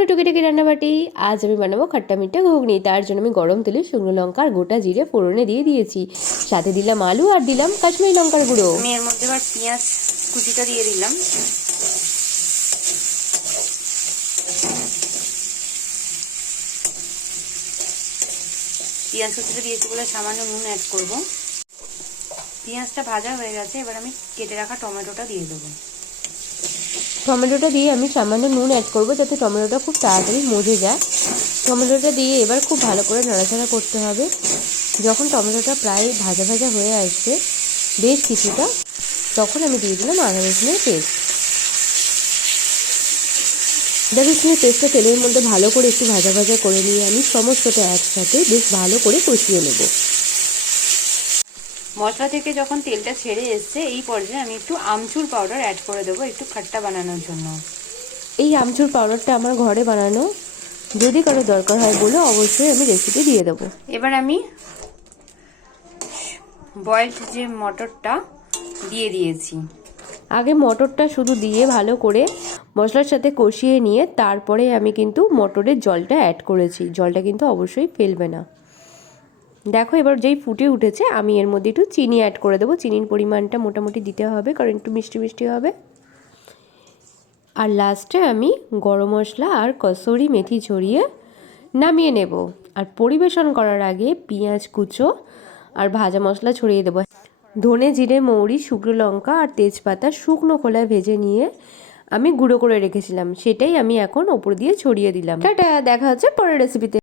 টুকরো টুকিটাকি রান্নাবাটি। আজ আমি বানাবো খাট্টা মিঠা ঘুগনি। তার জন্য আমি গরম তেলে শুকনো লঙ্কা আর গোটা জিরে ফোড়নে দিয়ে দিয়েছি। সাথে দিলাম আলু আর দিলাম কাশ্মীরি লঙ্কার গুঁড়ো। আমি এর মধ্যে এবার পেঁয়াজ কুচিটা দিয়ে দিলাম। পেঁয়াজ কুচিটা দিয়েছি বলে সামান্য নুন অ্যাড করব। পেঁয়াজটা ভাজা হয়ে গেছে, এবার আমি কেটে রাখা টমেটোটা দিয়ে দেবো। টমেটোটা দিয়ে আমি সামান্য নুন অ্যাড করব যাতে টমেটোটা খুব তাড়াতাড়ি মজে যায়। টমেটোটা দিয়ে এবার খুব ভালো করে নাড়াচাড়া করতে হবে। যখন টমেটোটা প্রায় ভাজা ভাজা হয়ে আসবে, বেশ কিছুটা, তখন আমি দিয়ে দিলাম আদা রসুনের পেস্ট আদা রসুনের পেস্টটা তেলের মধ্যে ভালো করে একটু ভাজা ভাজা করে নিয়ে আমি সমস্তটা একসাথে বেশ ভালো করে কষিয়ে নেব। মশলা থেকে যখন তেলটা ছেড়ে এসছে এই পর্যায়ে আমি একটু আমচুর পাউডার অ্যাড করে দেবো একটু খাট্টা বানানোর জন্য। এই আমচুর পাউডারটা আমার ঘরে বানানো যদি কারও দরকার হয় বলে অবশ্যই আমি রেসিপি দিয়ে দেবো। এবার আমি বয়েলড যে মটরটা দিয়ে দিয়েছি। আগে মটরটা শুধু দিয়ে ভালো করে মশলার সাথে কষিয়ে নিয়ে তারপরে আমি কিন্তু মটরের জলটা অ্যাড করেছি। জলটা কিন্তু অবশ্যই ফেলবে না। দেখো এবার যেই ফুটে উঠেছে, আমি এর মধ্যে একটু চিনি অ্যাড করে দেবো। চিনির পরিমাণটা মোটামুটি দিতে হবে, কারণ একটু মিষ্টি মিষ্টি হবে। আর লাস্টে আমি গরম মশলা আর কসুরি মেথি ছড়িয়ে নামিয়ে নেব। আর পরিবেশন করার আগে পেঁয়াজ কুচো আর ভাজা মশলা ছড়িয়ে দেবো। ধনে জিরে, মৌরি, শুকনো লঙ্কা আর তেজপাতা শুকনো খোলায় ভেজে নিয়ে আমি গুঁড়ো করে রেখেছিলাম। সেটাই আমি এখন ওপর দিয়ে ছড়িয়ে দিলাম। টাটা, দেখা হচ্ছে পরের রেসিপিতে